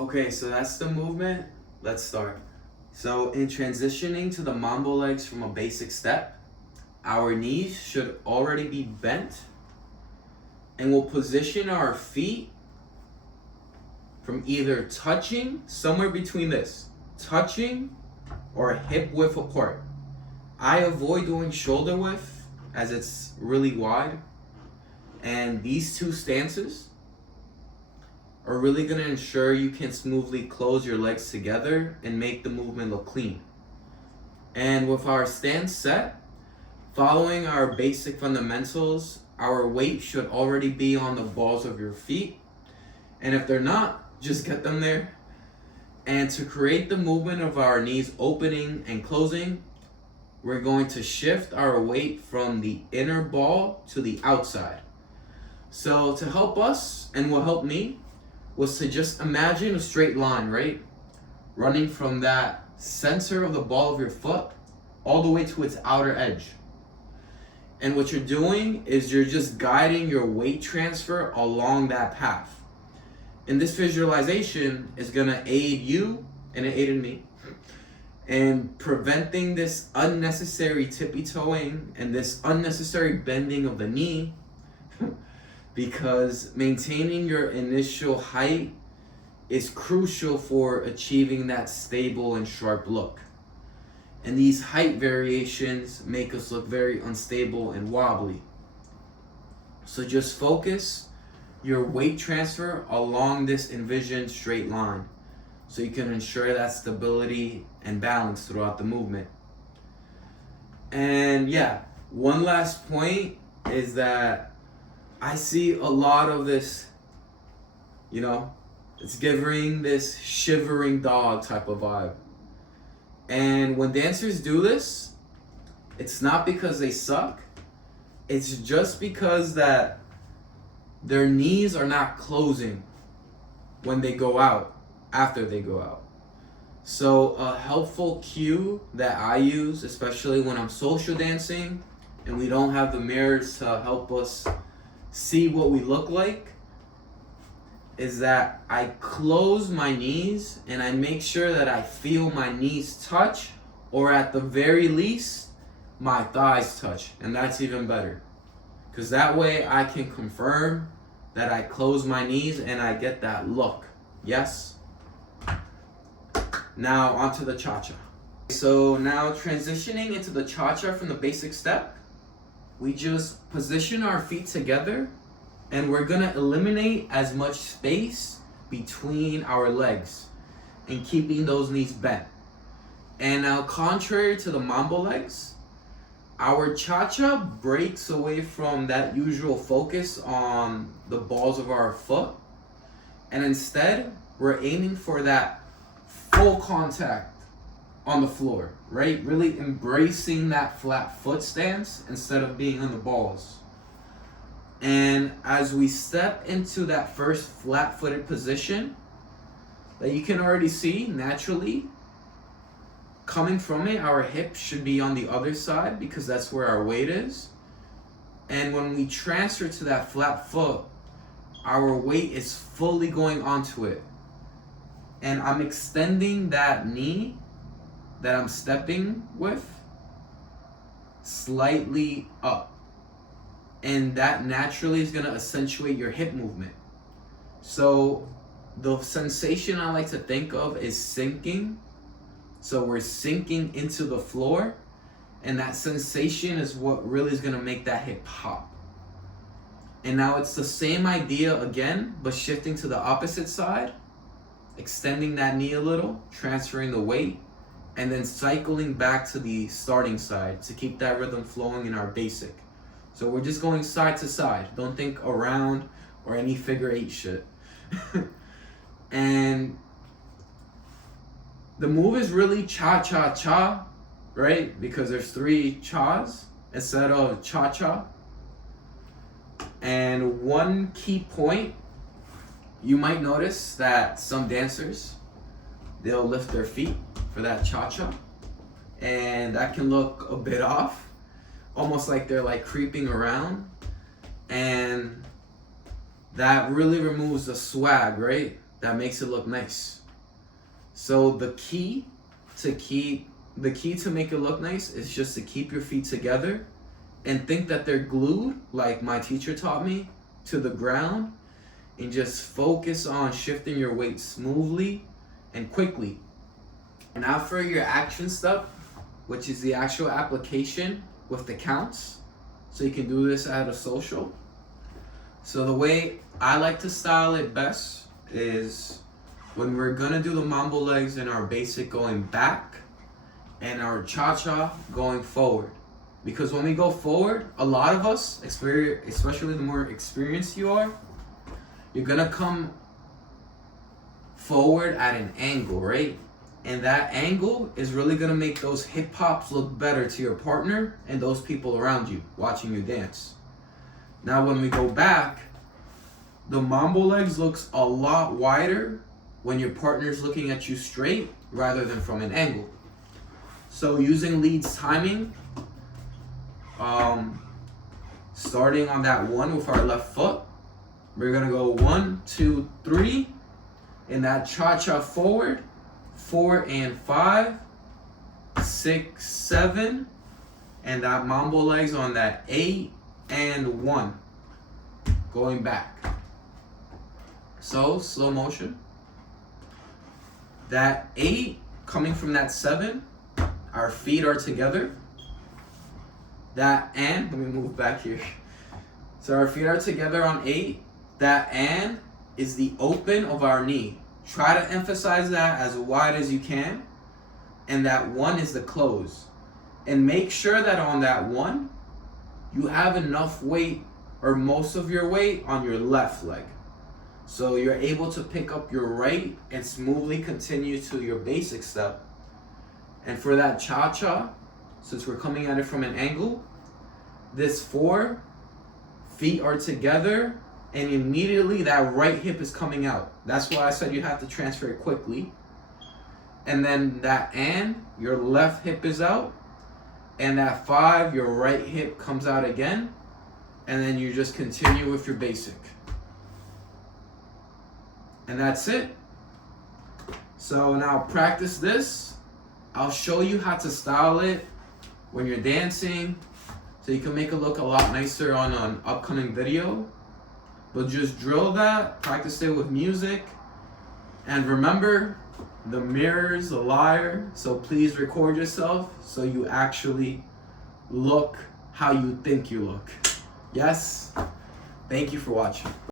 Okay, so that's the movement. Let's start. So in transitioning to the mambo legs from a basic step, our knees should already be bent, and we'll position our feet from either touching, somewhere between this, touching or hip width apart. I avoid doing shoulder width as it's really wide. And these two stances are really going to ensure you can smoothly close your legs together and make the movement look clean. And with our stance set, following our basic fundamentals, our weight should already be on the balls of your feet. And if they're not, just get them there. And to create the movement of our knees opening and closing, we're going to shift our weight from the inner ball to the outside. So to help us, and will help me, was to just imagine a straight line, right? Running from that center of the ball of your foot all the way to its outer edge. And what you're doing is you're just guiding your weight transfer along that path. And this visualization is gonna aid you, and it aided me, in preventing this unnecessary tippy-toeing and this unnecessary bending of the knee because maintaining your initial height is crucial for achieving that stable and sharp look. And these height variations make us look very unstable and wobbly. So just focus your weight transfer along this envisioned straight line so you can ensure that stability and balance throughout the movement. And yeah, one last point is that I see a lot of this, it's giving this shivering dog type of vibe. And when dancers do this, it's not because they suck. It's just because that their knees are not closing when they go out, after they go out. So a helpful cue that I use, especially when I'm social dancing and we don't have the mirrors to help us see what we look like, is that I close my knees and I make sure that I feel my knees touch, or at the very least, my thighs touch. And that's even better, because that way I can confirm that I close my knees and I get that look. Yes? Now onto the cha-cha. So now transitioning into the cha-cha from the basic step, we just position our feet together and we're gonna eliminate as much space between our legs and keeping those knees bent. And now, contrary to the mambo legs, our cha-cha breaks away from that usual focus on the balls of our foot, and instead we're aiming for that full contact on the floor, right? Really embracing that flat foot stance instead of being on the balls. And as we step into that first flat-footed position, that you can already see naturally, coming from it, our hips should be on the other side because that's where our weight is. And when we transfer to that flat foot, our weight is fully going onto it. And I'm extending that knee that I'm stepping with slightly up. And that naturally is gonna accentuate your hip movement. So the sensation I like to think of is sinking. So we're sinking into the floor, and that sensation is what really is gonna make that hip pop. And now it's the same idea again, but shifting to the opposite side, extending that knee a little, transferring the weight, and then cycling back to the starting side to keep that rhythm flowing in our basic. So we're just going side to side. Don't think around or any figure eight shit. And the move is really cha-cha-cha, right? Because there's 3 chas instead of cha-cha. And one key point, you might notice that some dancers, they'll lift their feet for that cha-cha. And that can look a bit off, almost like they're like creeping around. And that really removes the swag, right? that makes it look nice. So the key to make it look nice is just to keep your feet together and think that they're glued, like my teacher taught me, to the ground, and just focus on shifting your weight smoothly and quickly. And now for your action step, which is the actual application with the counts. So you can do this at a social. So the way I like to style it best is when we're gonna do the mambo legs in our basic going back and our cha-cha going forward. Because when we go forward, a lot of us, especially the more experienced you are, you're gonna come forward at an angle, right? And that angle is really gonna make those hip hops look better to your partner and those people around you watching you dance. Now when we go back, the mambo legs looks a lot wider when your partner's looking at you straight rather than from an angle. So using leads timing, starting on that one with our left foot, we're gonna go 1, 2, 3, and that cha-cha forward, 4 and 5, 6, 7, and that mambo legs on that 8 and 1, going back. So slow motion. That 8 coming from that 7, our feet are together. That and, let me move back here. So our feet are together on 8. That and is the open of our knee. Try to emphasize that as wide as you can. And that 1 is the close. And make sure that on that 1, you have enough weight or most of your weight on your left leg. So you're able to pick up your right and smoothly continue to your basic step. And for that cha-cha, since we're coming at it from an angle, this 4, feet are together, and immediately that right hip is coming out. That's why I said you have to transfer it quickly. And then that and, your left hip is out, and that 5, your right hip comes out again, and then you just continue with your basic. And that's it. So now practice this. I'll show you how to style it when you're dancing, so you can make it look a lot nicer on an upcoming video. But just drill that, practice it with music, and remember, the mirror's a liar, so please record yourself so you actually look how you think you look. Yes? Thank you for watching.